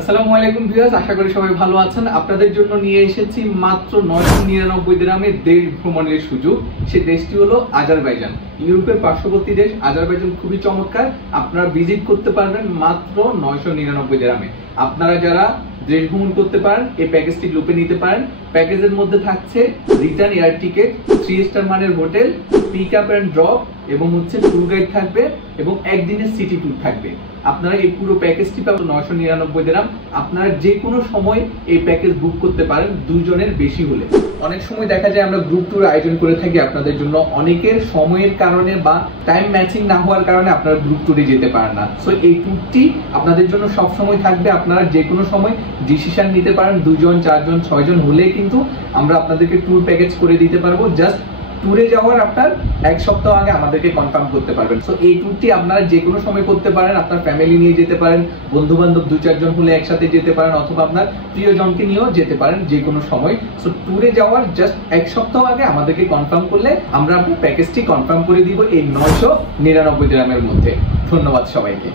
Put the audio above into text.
আসসালামু আলাইকুম ভিউয়ার্স, আশা করি সবাই ভালো আছেন। আপনাদের জন্য নিয়ে এসেছি মাত্র 999 দিরহামে দেশ ভ্রমণের সুযোগ। সেই দেশটি হলো আজারবাইজান। ইউরোপের পার্শ্ববর্তী দেশ আজারবাইজান খুবই চমৎকার। আপনারা ভিজিট করতে পারবেন মাত্র 999 দিরহামে। আপনারা যারা দেশ ভ্রমণ করতে পারেন এই প্যাকেজটি গ্রুপে নিতে পারেন। প্যাকেজের মধ্যে থাকছে রিটার্ন এয়ার টিকেট, 3 স্টার মানের hotel, pick up and drop এবং ট্যুর গাইড থাকবে এবং একদিনের সিটি ট্যুর থাকবে। আপনারা এই পুরো প্যাকেজটি পাবেন 999 দিরহাম। আপনারা যে কোনো সময় এই প্যাকেজ বুক করতে পারেন, দুজনের বেশি হলে। অনেক সময় দেখা যায় আমরা গ্রুপ ট্যুর আয়োজন করে থাকি আপনাদের জন্য, অনেকের সময়ের কারণে বা টাইম ম্যাচিং না হওয়ার কারণে আপনারা গ্রুপ ট্যুরে যেতে পারেন না। সো এই ট্যুরটি আপনাদের জন্য সব সময় থাকবে। আপনারা যে কোনো সময় ডিসিশন নিতে পারেন। 2 জন 4 জন 6 জন হলে কিন্তু আমরা আপনাদেরকে ট্যুর প্যাকেজ করে দিতে পারবো। জাস্ট ট্যুরে যাওয়ার আপনার 1 সপ্তাহ আগে আমাদেরকে কনফার্ম করতে পারবেন। সো এই ট্যুরটি আপনারা যে কোনো সময় করতে পারেন। আপনার ফ্যামিলি নিয়ে যেতে পারেন, বন্ধু বান্ধব 2-4 জন হলে একসাথে যেতে পারেন, অথবা আপনার প্রিয়জনকে নিয়েও যেতে পারেন যে কোনো সময়। সো ট্যুরে যাওয়ার জাস্ট 1 সপ্তাহ আগে আমাদেরকে কনফার্ম করলে আমরা আপনার প্যাকেজটি কনফার্ম করে দিব এই 999 দিরহামের মধ্যে। ধন্যবাদ সবাইকে।